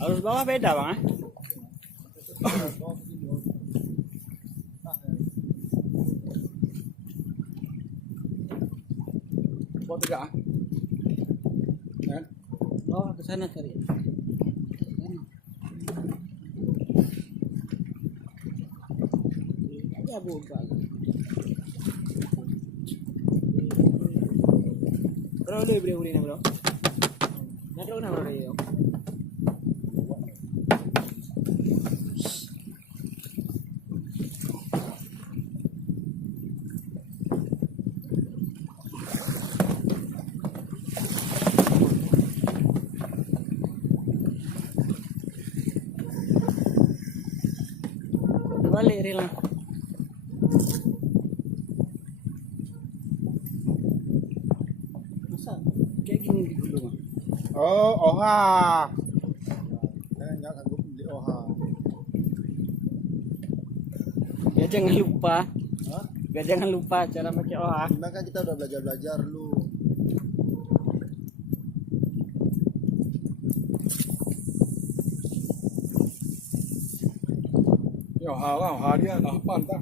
Arus bawah beda bang. Bawa tegak ah. Kan? Bawah ke sana cari. Aja buka. Bro, boleh bro. Nak nak bro dia. Balik rela. Masa kayak gini dulu bang. Oh, oha. Jangan sanggup beli oha. Ya jangan lupa. Hah? Ya jangan lupa cara pakai oha. Memang kan kita udah belajar lu. Ya oha dia lapan tak.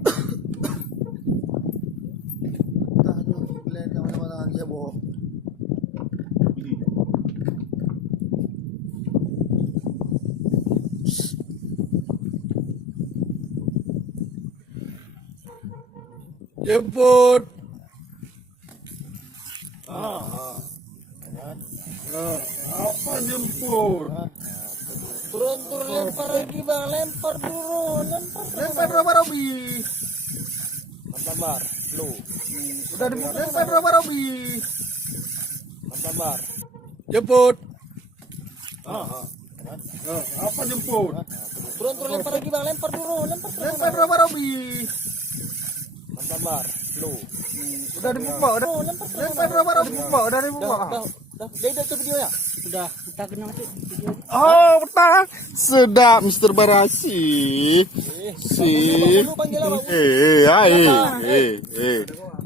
Dah tu boleh mana-mana dia bawa. Jemput. Apa jemput? Turun lempar lagi bang, lempar dulu, Lempar berapa Robi? Sabar, lu. Udah lempar berapa Robi? Sabar. Jemput. Apa jemput? Turun lempar lagi bang, lempar dulu, Lempar berapa Robi? Sabar, lu. Udah dibuka, udah. Lempar berapa Robi? Udah dibuka. Dia udah video ya? Sudah, kita kena mati video. Oh, betul. Sedap Mr. Barasi. Lu panggil apa?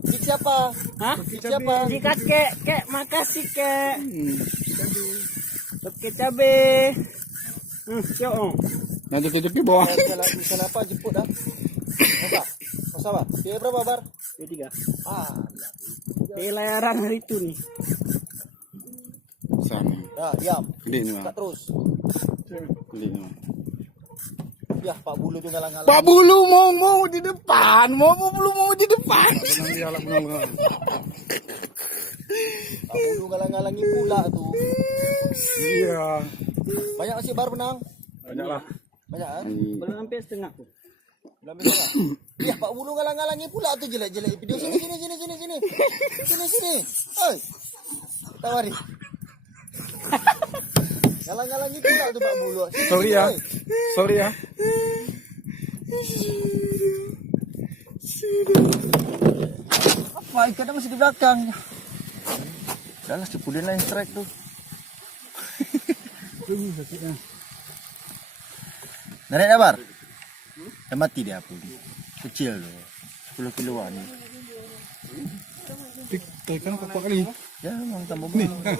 Di siapa? Hah? Di siapa? Di kakek, makasih kek. Oke cabe. Cok. Nanti kita bawa. Misalnya apa jemput dah? Masa apa? Biaya berapa bar? Biaya 3. Biaya layaran hari itu nih. Sana. Dah, diam. Ini Tak terus. Ini. Ya, Pak Bulu tu ngalang-ngalang. Pak Bulu mau di depan, mau di depan. Pak Bulu ngalang-ngalangi pula tu. Iya. Banyak masih bar benang? Banyak lah. Banyak kan? Belum hampir setengah tu. Belum hampir setengah. Ya, Pak Bulu ngalang-ngalangi pula tu jelek-jelek video. Sini. Sini. Oi. Tawari. Ngalang-ngalangi pula tu Pak Bulu. Sini, Sorry ya. Apa ikatnya masih di belakang? Jangan si Pudin lain strike tu. Narik dah bar? Dah mati dia pun. Kecil tu. 10 kiloan. Ikan berapa kali? Ya memang tambah Nih, banyak. kan.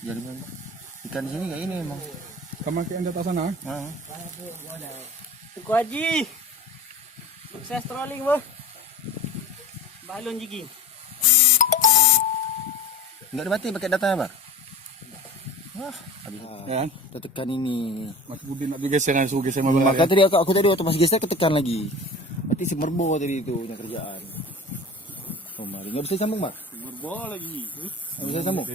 Jadi memang ikan di sini kayak ini memang. Kamar ke anda tak sana. Tuku Haji. Sukses trolling boh. Balon jigging. Enggak ada mati pakai data bar. Wah, habis. Ya kan? Kita tekan ini. Mas Budi nak digeser kan suruh geser mobil. Maka tadi aku tadi waktu masih geser ketekan lagi. Berarti si Merbo tadi itu punya kerjaan. Oh, mari enggak bisa sambung, Mak. Merbo lagi. Enggak bisa sambung.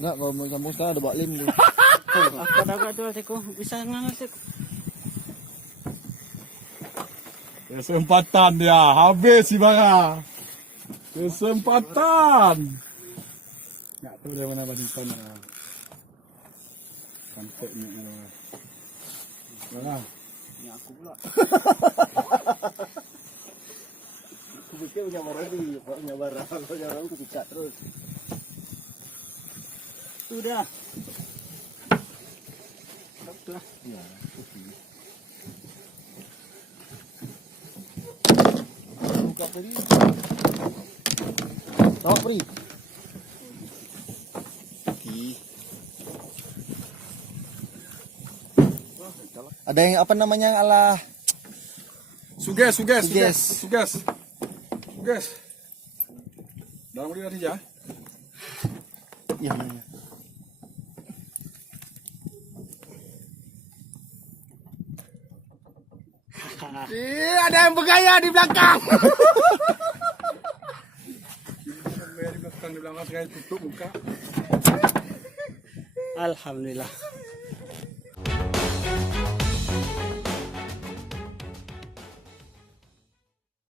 Enggak, kalau mau sambung sekarang ada baklim tu. Aku dapat tu aku bisa ngangat. Kesempatan dia habis si Bara. Kesempatan. Tak tahu dari mana badminton. Cantik ni. Mana? Ni aku pula. Aku fikir punya barang ni, punya barang. Kalau jarang aku pikat terus. Sudah. Sudah. Ya, okey. Buka tadi. Tawak beri. Okey. Ada yang apa namanya ala Suges. Suges. Dalam dia tadi ya. ya, ya. Ada yang bergaya di belakang. Bergaya di belakang saya tutup muka. Alhamdulillah.